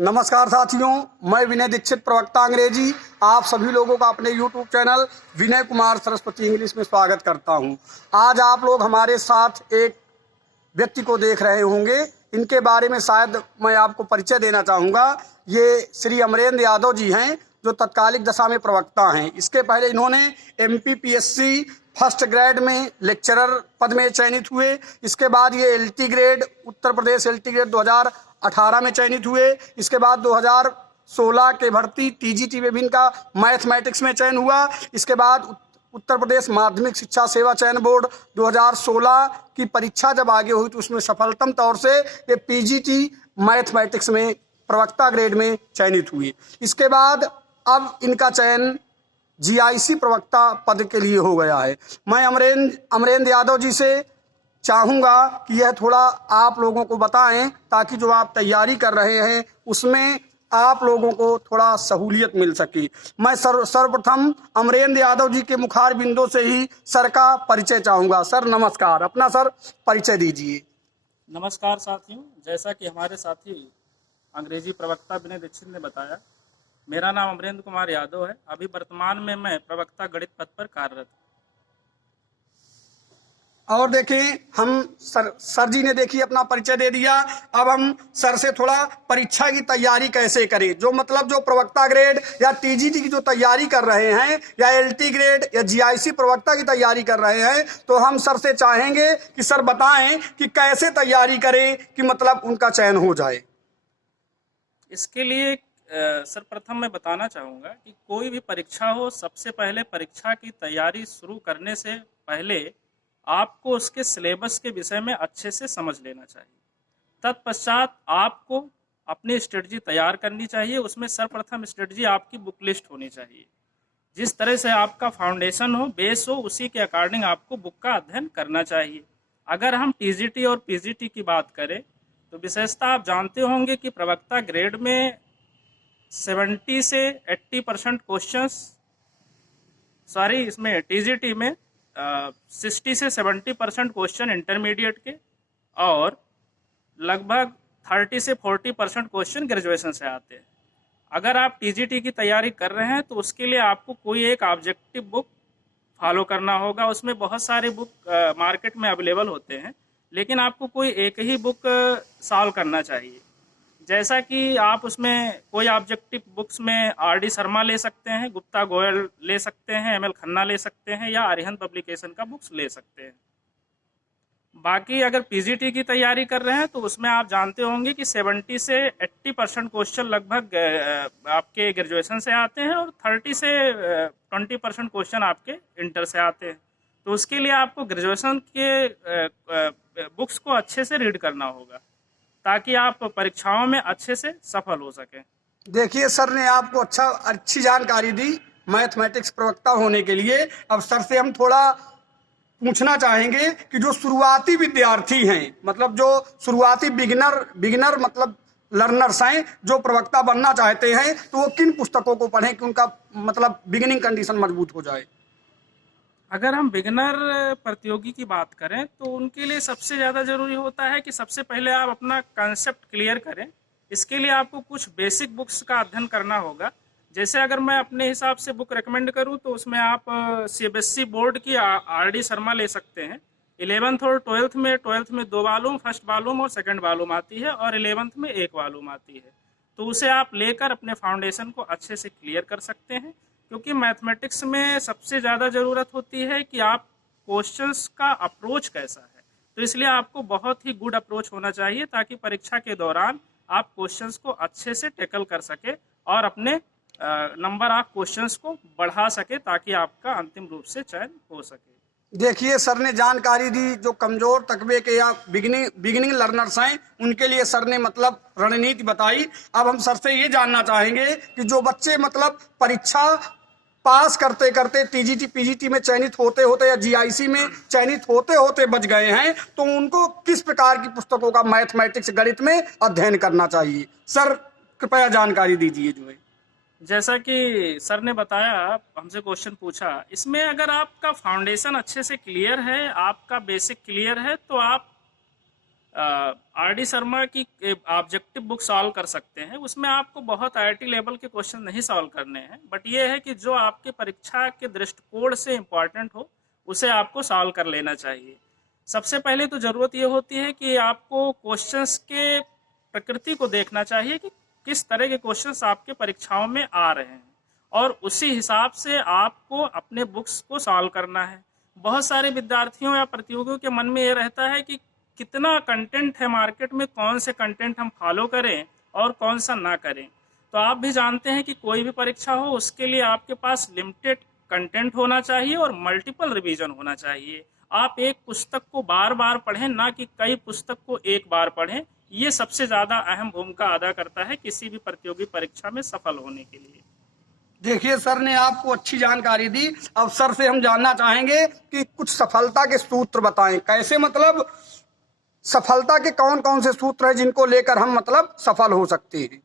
नमस्कार साथियों, मैं विनय दीक्षित, प्रवक्ता अंग्रेजी, आप सभी लोगों का अपने YouTube channel Vinay Kumar Saraswati English में स्वागत करता हूं। आज आप लोग हमारे साथ एक व्यक्ति को देख रहे होंगे। इनके बारे में शायद मैं आपको परिचय देना चाहूँगा। ये श्री अमरेंद्र यादव जी हैं, जो तत्कालिक दशा में प्रवक्ता हैं। इसके पहले इन्होंने MPPSC फर्स्ट ग्रेड में लेक्चरर पद में चयनित हुए। इसके बाद ये LT grade, Uttar Pradesh LT grade 2018 में चयनित हुए। इसके बाद 2016 के भर्ती TGT में भी इनका मैथमेटिक्स में चयन हुआ। इसके बाद उत्तर प्रदेश माध्यमिक शिक्षा सेवा चयन बोर्ड 2016 की परीक्षा जब आगे हुई तो उसमें सफलतम तौर से ये PGT मैथमेटिक्स में प्रवक्ता ग्रेड में चयनित हुई। इसके बाद अब इनका चयन GIC प्रवक्ता पद के लिए हो गया है। मैं अमरेंद्र यादव जी से चाहूँगा कि यह थोड़ा आप लोगों को बताएं, ताकि जो आप तैयारी कर रहे हैं उसमें आप लोगों को थोड़ा सहूलियत मिल सके। मैं सर्वप्रथम अमरेंद्र यादव जी के मुखार बिंदु से ही सर का परिचय चाहूँगा। सर नमस्कार, अपना सर परिचय दीजिए। नमस्कार साथियों, जैसा कि हमारे साथी अंग्रेजी प्रवक्ता विनय दीक्षित ने बताया, मेरा नाम अमरेंद्र कुमार यादव है। अभी वर्तमान में मैं प्रवक्ता गणित पद पर कार्यरत हूँ। और देखिए, हम सर जी ने देखिए अपना परिचय दे दिया। अब हम सर से थोड़ा परीक्षा की तैयारी कैसे करें, जो मतलब जो प्रवक्ता ग्रेड या TGT की जो तैयारी कर रहे हैं या LT ग्रेड या GIC प्रवक्ता की तैयारी कर रहे हैं, तो हम सर से चाहेंगे कि सर बताएं कि कैसे तैयारी करें कि मतलब उनका चयन हो जाए। इसके लिए सर्वप्रथम मैं बताना चाहूँगा कि कोई भी परीक्षा हो, सबसे पहले परीक्षा की तैयारी शुरू करने से पहले आपको उसके सिलेबस के विषय में अच्छे से समझ लेना चाहिए। तत्पश्चात आपको अपनी स्ट्रेटजी तैयार करनी चाहिए। उसमें सर्वप्रथम स्ट्रेटजी आपकी बुक लिस्ट होनी चाहिए। जिस तरह से आपका फाउंडेशन हो, बेस हो, उसी के अकॉर्डिंग आपको बुक का अध्ययन करना चाहिए। अगर हम TGT और PGT की बात करें तो विशेषता आप जानते होंगे कि प्रवक्ता ग्रेड में 70 से 80% क्वेश्चंस, इसमें TGT में 60 से 70% क्वेश्चन इंटरमीडिएट के और लगभग 30 से 40% क्वेश्चन ग्रेजुएशन से आते हैं। अगर आप TGT की तैयारी कर रहे हैं तो उसके लिए आपको कोई एक ऑब्जेक्टिव बुक फॉलो करना होगा। उसमें बहुत सारे बुक मार्केट में अवेलेबल होते हैं, लेकिन आपको कोई एक ही बुक सॉल्व करना चाहिए। जैसा कि आप उसमें कोई ऑब्जेक्टिव बुक्स में RD शर्मा ले सकते हैं, गुप्ता गोयल ले सकते हैं, ML खन्ना ले सकते हैं, या अरिहंत पब्लिकेशन का बुक्स ले सकते हैं। बाकी अगर PGT की तैयारी कर रहे हैं तो उसमें आप जानते होंगे कि 70 से 80% क्वेश्चन लगभग आपके ग्रेजुएशन से आते हैं और 30 से 20% क्वेश्चन आपके इंटर से आते हैं। तो उसके लिए आपको ग्रेजुएशन के बुक्स को अच्छे से रीड करना होगा, ताकि आप परीक्षाओं में अच्छे से सफल हो सकें। देखिए, सर ने आपको अच्छी जानकारी दी मैथमेटिक्स प्रवक्ता होने के लिए। अब सर से हम थोड़ा पूछना चाहेंगे कि जो शुरुआती विद्यार्थी हैं, मतलब जो शुरुआती बिगिनर मतलब लर्नर्स हैं, जो प्रवक्ता बनना चाहते हैं, तो वो किन पुस्तकों को पढ़ें कि उनका मतलब बिगिनिंग कंडीशन मजबूत हो जाए। अगर हम बिगिनर प्रतियोगी की बात करें तो उनके लिए सबसे ज़्यादा ज़रूरी होता है कि सबसे पहले आप अपना कंसेप्ट क्लियर करें। इसके लिए आपको कुछ बेसिक बुक्स का अध्ययन करना होगा। जैसे अगर मैं अपने हिसाब से बुक रेकमेंड करूं तो उसमें आप CBSE बोर्ड की RD शर्मा ले सकते हैं। 11th और 12th में 2 वॉल्यूम, फर्स्ट वॉल्यूम और सेकंड वॉल्यूम आती है, और 11th में 1 वॉल्यूम आती है। तो उसे आप लेकर अपने फाउंडेशन को अच्छे से क्लियर कर सकते हैं, क्योंकि मैथमेटिक्स में सबसे ज़्यादा ज़रूरत होती है कि आप क्वेश्चंस का अप्रोच कैसा है। तो इसलिए आपको बहुत ही गुड अप्रोच होना चाहिए, ताकि परीक्षा के दौरान आप क्वेश्चंस को अच्छे से टैकल कर सके और अपने नंबर ऑफ क्वेश्चंस को बढ़ा सके, ताकि आपका अंतिम रूप से चयन हो सके। देखिए, सर ने जानकारी दी। जो कमजोर तकबे के या बिगिनिंग लर्नर्स हैं, उनके लिए सर ने मतलब रणनीति बताई। अब हम सर से ये जानना चाहेंगे कि जो बच्चे मतलब परीक्षा पास करते करते TGT PGT में चयनित होते होते या GIC में चयनित होते होते बच गए हैं, तो उनको किस प्रकार की पुस्तकों का मैथमेटिक्स गणित में अध्ययन करना चाहिए। सर कृपया जानकारी दीजिए। जो है, जैसा कि सर ने बताया, हमसे क्वेश्चन पूछा, इसमें अगर आपका फाउंडेशन अच्छे से क्लियर है, आपका बेसिक क्लियर है, तो आप आर.डी. शर्मा की ऑब्जेक्टिव बुक सॉल्व कर सकते हैं। उसमें आपको बहुत आईआईटी लेवल के क्वेश्चन नहीं सॉल्व करने हैं, बट ये है कि जो आपके परीक्षा के दृष्टिकोण से इम्पॉर्टेंट हो उसे आपको सॉल्व कर लेना चाहिए। सबसे पहले तो ज़रूरत ये होती है कि आपको क्वेश्चंस के प्रकृति को देखना चाहिए कि किस तरह के क्वेश्चंस आपके परीक्षाओं में आ रहे हैं, और उसी हिसाब से आपको अपने बुक्स को सॉल्व करना है। बहुत सारे विद्यार्थियों या प्रतियोगियों के मन में ये रहता है कि कितना कंटेंट है मार्केट में, कौन से कंटेंट हम फॉलो करें और कौन सा ना करें। तो आप भी जानते हैं कि कोई भी परीक्षा हो उसके लिए आपके पास लिमिटेड कंटेंट होना चाहिए और मल्टीपल रिवीजन होना चाहिए। आप एक पुस्तक को बार बार पढ़ें, ना कि कई पुस्तक को एक बार पढ़ें। ये सबसे ज़्यादा अहम भूमिका अदा करता है किसी भी प्रतियोगी परीक्षा में सफल होने के लिए। देखिए, सर ने आपको अच्छी जानकारी दी। अब सर से हम जानना चाहेंगे कि कुछ सफलता के सूत्र बताएं। कैसे, मतलब सफलता के कौन कौन से सूत्र हैं जिनको लेकर हम मतलब सफल हो सकते हैं?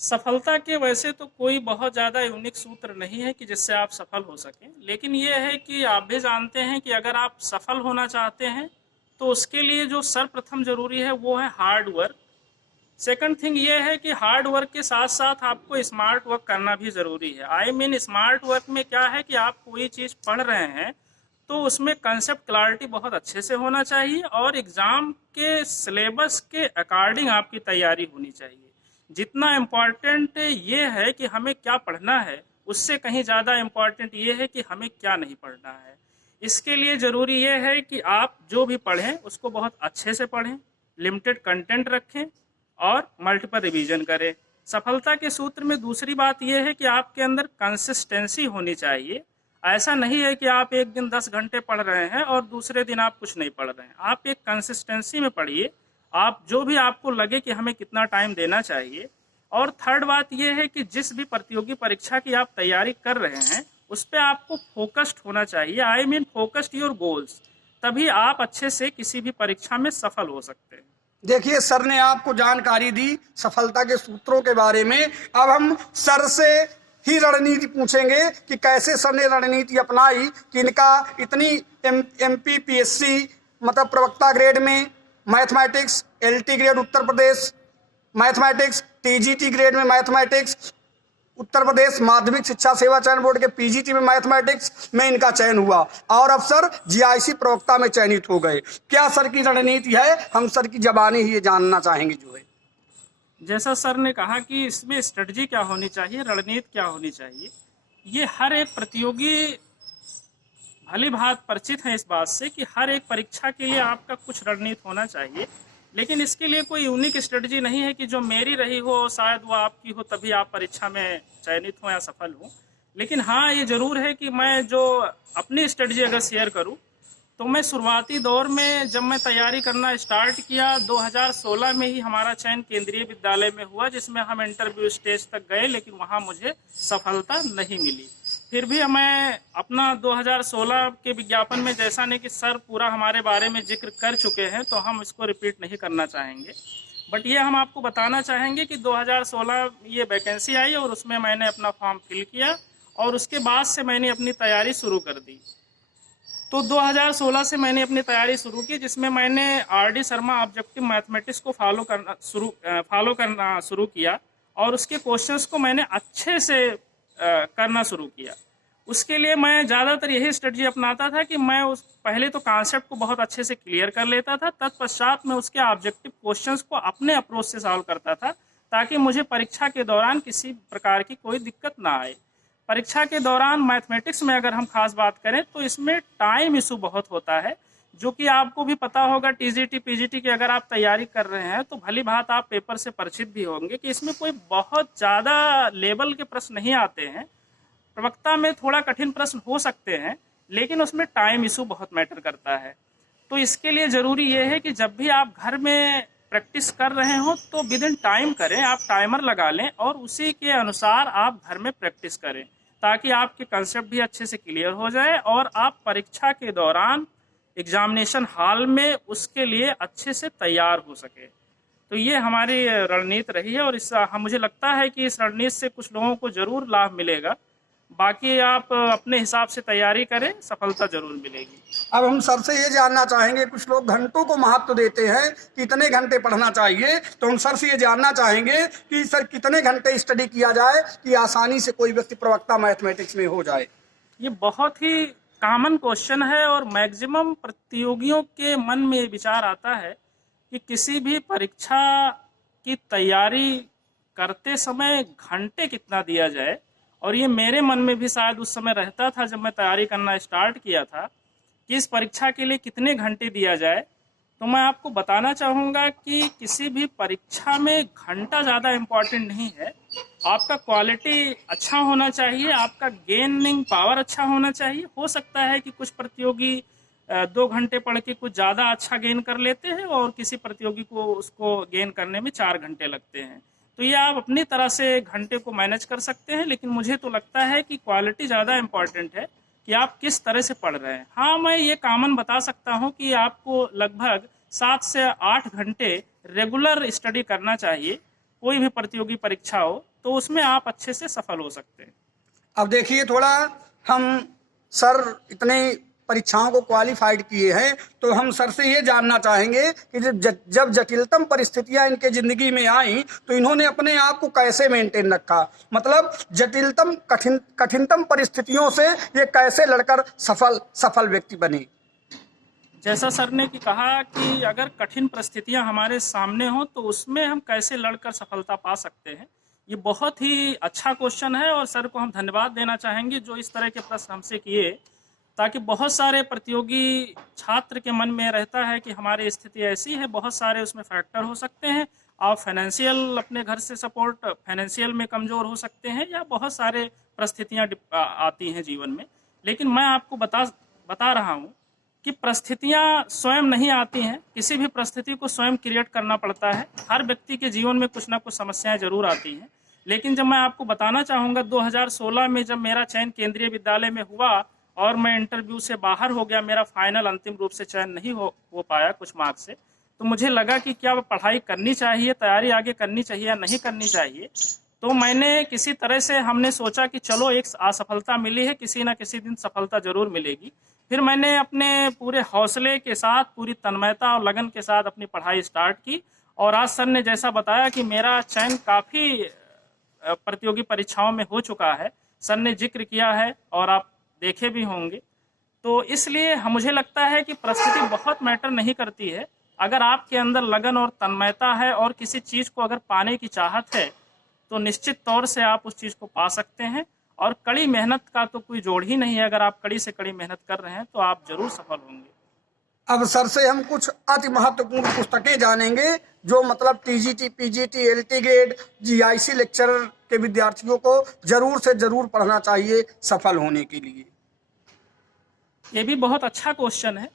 सफलता के वैसे तो कोई बहुत ज़्यादा यूनिक सूत्र नहीं है कि जिससे आप सफल हो सकें, लेकिन ये है कि आप भी जानते हैं कि अगर आप सफल होना चाहते हैं तो उसके लिए जो सर्वप्रथम जरूरी है वो है हार्ड वर्क। सेकंड थिंग ये है कि हार्ड वर्क के साथ साथ आपको स्मार्ट वर्क करना भी ज़रूरी है। आई मीन स्मार्ट वर्क में क्या है कि आप कोई चीज़ पढ़ रहे हैं तो उसमें कंसेप्ट क्लैरिटी बहुत अच्छे से होना चाहिए और एग्ज़ाम के सिलेबस के अकॉर्डिंग आपकी तैयारी होनी चाहिए। जितना इम्पॉर्टेंट ये है कि हमें क्या पढ़ना है, उससे कहीं ज़्यादा इम्पॉर्टेंट ये है कि हमें क्या नहीं पढ़ना है। इसके लिए ज़रूरी ये है कि आप जो भी पढ़ें उसको बहुत अच्छे से पढ़ें, लिमिटेड कंटेंट रखें और मल्टीपल रिवीजन करें। सफलता के सूत्र में दूसरी बात यह है कि आपके अंदर कंसिस्टेंसी होनी चाहिए। ऐसा नहीं है कि आप एक दिन 10 घंटे पढ़ रहे हैं और दूसरे दिन आप कुछ नहीं पढ़ रहे हैं। आप एक कंसिस्टेंसी में पढ़िए, आप जो भी आपको लगे कि हमें कितना टाइम देना चाहिए। और थर्ड बात यह है कि जिस भी प्रतियोगी परीक्षा की आप तैयारी कर रहे हैं उस पर आपको फोकस्ड होना चाहिए। I mean focused your goals, तभी आप अच्छे से किसी भी परीक्षा में सफल हो सकते हैं। देखिए, सर ने आपको जानकारी दी सफलता के सूत्रों के बारे में। अब हम सर से ही रणनीति पूछेंगे कि कैसे सर ने रणनीति अपनाई कि इनका इतनी एमपीपीएससी मतलब प्रवक्ता ग्रेड में mathematics, LT grade Uttar Pradesh mathematics, TGT grade में मैथमेटिक्स, उत्तर प्रदेश माध्यमिक शिक्षा सेवा चयन बोर्ड के पीजीटी में मैथमेटिक्स में इनका चयन हुआ और अब सर जीआईसी प्रवक्ता में चयनित हो गए। क्या सर की रणनीति है? हम सर की जबानी ही ये जानना चाहेंगे जो है। जैसा सर ने कहा कि इसमें स्ट्रेटजी क्या होनी चाहिए, रणनीति क्या होनी चाहिए, ये हर एक प्रतियोगी भली भांति परिचित है इस बात से कि हर एक परीक्षा के लिए आपका कुछ रणनीति होना चाहिए। लेकिन इसके लिए कोई यूनिक स्ट्रेटजी नहीं है कि जो मेरी रही हो शायद वो आपकी हो तभी आप परीक्षा में चयनित हो या सफल हो। लेकिन हाँ, ये ज़रूर है कि मैं जो अपनी स्ट्रेटजी अगर शेयर करूँ तो मैं शुरुआती दौर में जब मैं तैयारी करना स्टार्ट किया 2016 में ही हमारा चयन केंद्रीय विद्यालय में हुआ, जिसमें हम इंटरव्यू स्टेज तक गए, लेकिन वहाँ मुझे सफलता नहीं मिली। फिर भी मैं अपना 2016 के विज्ञापन में जैसा नहीं कि सर पूरा हमारे बारे में जिक्र कर चुके हैं तो हम इसको रिपीट नहीं करना चाहेंगे, बट ये हम आपको बताना चाहेंगे कि 2016 ये वैकेंसी आई और उसमें मैंने अपना फॉर्म फिल किया और उसके बाद से मैंने अपनी तैयारी शुरू कर दी। तो 2016 से मैंने अपनी तैयारी शुरू की, जिसमें मैंने आर.डी. शर्मा ऑब्जेक्टिव मैथमेटिक्स को फॉलो करना शुरू किया और उसके क्वेश्चंस को मैंने अच्छे से करना शुरू किया। उसके लिए मैं ज़्यादातर यही स्ट्रेटजी अपनाता था कि मैं पहले तो कॉन्सेप्ट को बहुत अच्छे से क्लियर कर लेता था, तत्पश्चात मैं उसके ऑब्जेक्टिव क्वेश्चंस को अपने अप्रोच से सॉल्व करता था ताकि मुझे परीक्षा के दौरान किसी प्रकार की कोई दिक्कत ना आए। परीक्षा के दौरान मैथमेटिक्स में अगर हम खास बात करें तो इसमें टाइम इशू बहुत होता है, जो कि आपको भी पता होगा। टीजीटी पीजीटी की अगर आप तैयारी कर रहे हैं तो भली बात आप पेपर से परिचित भी होंगे कि इसमें कोई बहुत ज़्यादा लेवल के प्रश्न नहीं आते हैं। प्रवक्ता में थोड़ा कठिन प्रश्न हो सकते हैं, लेकिन उसमें टाइम इशू बहुत मैटर करता है। तो इसके लिए ज़रूरी ये है कि जब भी आप घर में प्रैक्टिस कर रहे हो तो विद इन टाइम करें, आप टाइमर लगा लें और उसी के अनुसार आप घर में प्रैक्टिस करें ताकि आपके कंसेप्ट भी अच्छे से क्लियर हो जाए और आप परीक्षा के दौरान एग्जामिनेशन हॉल में उसके लिए अच्छे से तैयार हो सके। तो ये हमारी रणनीति रही है और मुझे लगता है कि इस रणनीति से कुछ लोगों को ज़रूर लाभ मिलेगा। बाकी आप अपने हिसाब से तैयारी करें, सफलता जरूर मिलेगी। अब हम सर से ये जानना चाहेंगे, कुछ लोग घंटों को महत्व देते हैं कि इतने घंटे पढ़ना चाहिए, तो हम सर से ये जानना चाहेंगे कि सर कितने घंटे स्टडी किया जाए कि आसानी से कोई व्यक्ति प्रवक्ता मैथमेटिक्स में हो जाए। ये बहुत ही कॉमन क्वेश्चन है और मैक्सिमम प्रतियोगियों के मन में ये विचार आता है कि किसी भी परीक्षा की तैयारी करते समय घंटे कितना दिया जाए, और ये मेरे मन में भी शायद उस समय रहता था जब मैं तैयारी करना स्टार्ट किया था कि इस परीक्षा के लिए कितने घंटे दिया जाए। तो मैं आपको बताना चाहूँगा कि किसी भी परीक्षा में घंटा ज़्यादा इम्पोर्टेंट नहीं है। आपका क्वालिटी अच्छा होना चाहिए, आपका गेनिंग पावर अच्छा होना चाहिए। हो सकता है कि कुछ प्रतियोगी 2 घंटे पढ़ के कुछ ज़्यादा अच्छा गेन कर लेते हैं और किसी प्रतियोगी को उसको गेन करने में 4 घंटे लगते हैं। तो ये आप अपनी तरह से घंटे को मैनेज कर सकते हैं, लेकिन मुझे तो लगता है कि क्वालिटी ज़्यादा इम्पॉर्टेंट है कि आप किस तरह से पढ़ रहे हैं। हाँ, मैं ये कॉमन बता सकता हूँ कि आपको लगभग 7 से 8 घंटे रेगुलर स्टडी करना चाहिए। कोई भी प्रतियोगी परीक्षा हो तो उसमें आप अच्छे से सफल हो सकते हैं। अब देखिए, थोड़ा हम सर इतने परीक्षाओं को क्वालिफाइड किए हैं, तो हम सर से ये जानना चाहेंगे कि जब जटिलतम परिस्थितियां इनके जिंदगी में आई तो इन्होंने अपने आप को कैसे मेंटेन रखा, मतलब जटिलतम कठिनतम परिस्थितियों से ये कैसे लड़कर सफल व्यक्ति बने। जैसा सर ने कहा कि अगर कठिन परिस्थितियां हमारे सामने हो तो उसमें हम कैसे लड़कर सफलता पा सकते हैं, ये बहुत ही अच्छा क्वेश्चन है और सर को हम धन्यवाद देना चाहेंगे जो इस तरह के प्रश्न हमसे किए, ताकि बहुत सारे प्रतियोगी छात्र के मन में रहता है कि हमारी स्थिति ऐसी है। बहुत सारे उसमें फैक्टर हो सकते हैं। आप फाइनेंशियल अपने घर से सपोर्ट, फाइनेंशियल में कमज़ोर हो सकते हैं, या बहुत सारे परिस्थितियाँ आती हैं जीवन में। लेकिन मैं आपको बता रहा हूँ कि परिस्थितियाँ स्वयं नहीं आती हैं, किसी भी परिस्थिति को स्वयं क्रिएट करना पड़ता है। हर व्यक्ति के जीवन में कुछ ना कुछ समस्याएं जरूर आती हैं। लेकिन जब मैं आपको बताना चाहूँगा, 2016 में जब मेरा चयन केंद्रीय विद्यालय में हुआ और मैं इंटरव्यू से बाहर हो गया, मेरा फाइनल अंतिम रूप से चयन नहीं हो पाया कुछ मार्क्स से, तो मुझे लगा कि क्या पढ़ाई करनी चाहिए, तैयारी आगे करनी चाहिए या नहीं करनी चाहिए। तो मैंने किसी तरह से हमने सोचा कि चलो एक असफलता मिली है, किसी ना किसी दिन सफलता जरूर मिलेगी। फिर मैंने अपने पूरे हौसले के साथ, पूरी तन्मयता और लगन के साथ अपनी पढ़ाई स्टार्ट की, और आज सर ने जैसा बताया कि मेरा चयन काफ़ी प्रतियोगी परीक्षाओं में हो चुका है, सर ने जिक्र किया है और आप देखे भी होंगे। तो इसलिए मुझे लगता है कि परिस्थिति बहुत मैटर नहीं करती है। अगर आपके अंदर लगन और तन्मयता है और किसी चीज़ को अगर पाने की चाहत है तो निश्चित तौर से आप उस चीज़ को पा सकते हैं, और कड़ी मेहनत का तो कोई जोड़ ही नहीं है। अगर आप कड़ी से कड़ी मेहनत कर रहे हैं तो आप जरूर सफल होंगे। अब सर से हम कुछ अति महत्वपूर्ण पुस्तकें जानेंगे जो मतलब TGT, PGT, LT grade, GIC lecturer के विद्यार्थियों को जरूर से जरूर पढ़ना चाहिए सफल होने के लिए। ये भी बहुत अच्छा क्वेश्चन है,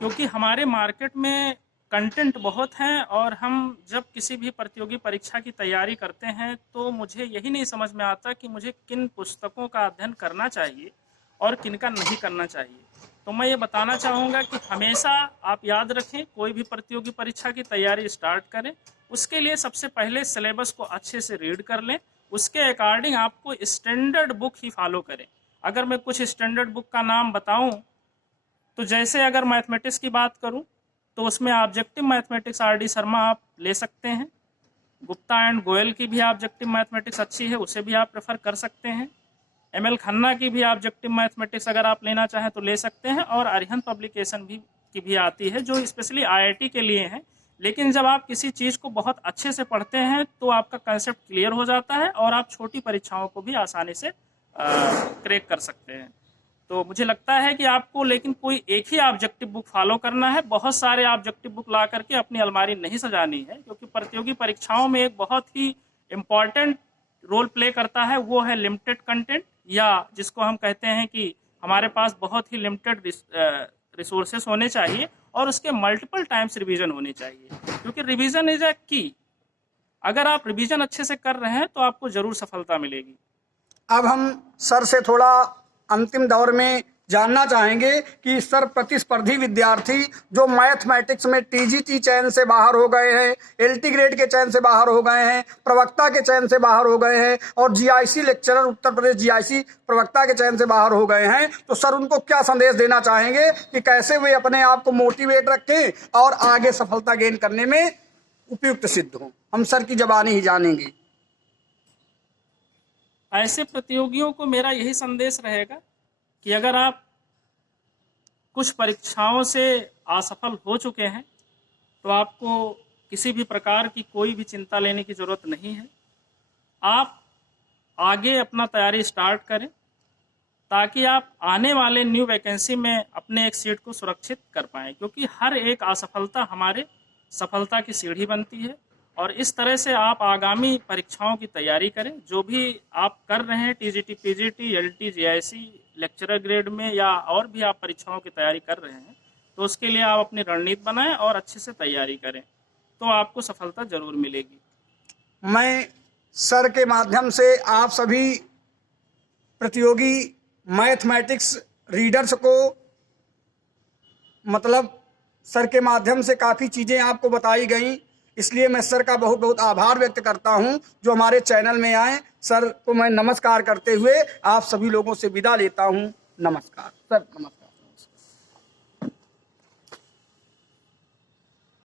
क्योंकि हमारे मार्केट में कंटेंट बहुत हैं, और हम जब किसी भी प्रतियोगी परीक्षा की तैयारी करते हैं तो मुझे यही नहीं समझ में आता कि मुझे किन पुस्तकों का अध्ययन करना चाहिए और किन का नहीं करना चाहिए। तो मैं ये बताना चाहूँगा कि हमेशा आप याद रखें, कोई भी प्रतियोगी परीक्षा की तैयारी स्टार्ट करें, उसके लिए सबसे पहले सिलेबस को अच्छे से रीड कर लें, उसके अकॉर्डिंग आपको स्टैंडर्ड बुक ही फॉलो करें। अगर मैं कुछ स्टैंडर्ड बुक का नाम बताऊं तो जैसे अगर मैथमेटिक्स की बात करूं तो उसमें ऑब्जेक्टिव मैथमेटिक्स आर.डी. शर्मा आप ले सकते हैं। गुप्ता एंड गोयल की भी ऑब्जेक्टिव मैथमेटिक्स अच्छी है, उसे भी आप प्रेफर कर सकते हैं। एम.एल. खन्ना की भी ऑब्जेक्टिव मैथमेटिक्स अगर आप लेना चाहें तो ले सकते हैं, और अरिहंत पब्लिकेशन की भी आती है जो स्पेशली आई.आई.टी. के लिए है। लेकिन जब आप किसी चीज़ को बहुत अच्छे से पढ़ते हैं तो आपका कंसेप्ट क्लियर हो जाता है और आप छोटी परीक्षाओं को भी आसानी से क्रैक कर सकते हैं। तो मुझे लगता है कि आपको लेकिन कोई एक ही ऑब्जेक्टिव बुक फॉलो करना है, बहुत सारे ऑब्जेक्टिव बुक ला करके अपनी अलमारी नहीं सजानी है, क्योंकि प्रतियोगी परीक्षाओं में एक बहुत ही इम्पॉर्टेंट रोल प्ले करता है, वो है लिमिटेड कंटेंट, या जिसको हम कहते हैं कि हमारे पास बहुत ही लिमिटेड रिसोर्सेस होने चाहिए और उसके मल्टीपल टाइम्स रिवीजन होनी चाहिए, क्योंकि रिवीजन इज अ की। अगर आप रिवीजन अच्छे से कर रहे हैं तो आपको जरूर सफलता मिलेगी। अब हम सर से थोड़ा अंतिम दौर में जानना चाहेंगे कि सर प्रतिस्पर्धी विद्यार्थी जो मैथमेटिक्स में टीजीटी चयन से बाहर हो गए हैं, एलटी ग्रेड के चयन से बाहर हो गए हैं, प्रवक्ता के चयन से बाहर हो गए हैं और GIC lecturer Uttar Pradesh GIC प्रवक्ता के चयन से बाहर हो गए हैं, तो सर उनको क्या संदेश देना चाहेंगे कि कैसे वे अपने आप को मोटिवेट रखें और आगे सफलता गेन करने में उपयुक्त सिद्ध हों? हम सर की ज़बानी ही जानेंगे। ऐसे प्रतियोगियों को मेरा यही संदेश रहेगा कि अगर आप कुछ परीक्षाओं से असफल हो चुके हैं तो आपको किसी भी प्रकार की कोई भी चिंता लेने की ज़रूरत नहीं है। आप आगे अपना तैयारी स्टार्ट करें ताकि आप आने वाले न्यू वैकेंसी में अपने एक सीट को सुरक्षित कर पाएँ, क्योंकि हर एक असफलता हमारे सफलता की सीढ़ी बनती है। और इस तरह से आप आगामी परीक्षाओं की तैयारी करें। जो भी आप कर रहे हैं TGT, PGT, LT, GIC, lecturer grade में या और भी आप परीक्षाओं की तैयारी कर रहे हैं, तो उसके लिए आप अपनी रणनीति बनाएं और अच्छे से तैयारी करें, तो आपको सफलता जरूर मिलेगी। मैं सर के माध्यम से आप सभी प्रतियोगी मैथमेटिक्स रीडर्स को मतलब सर के माध्यम से काफ़ी चीज़ें आपको बताई गई, इसलिए मैं सर का बहुत बहुत आभार व्यक्त करता हूं जो हमारे चैनल में आए। सर को मैं नमस्कार करते हुए आप सभी लोगों से विदा लेता हूं। नमस्कार सर, नमस्कार।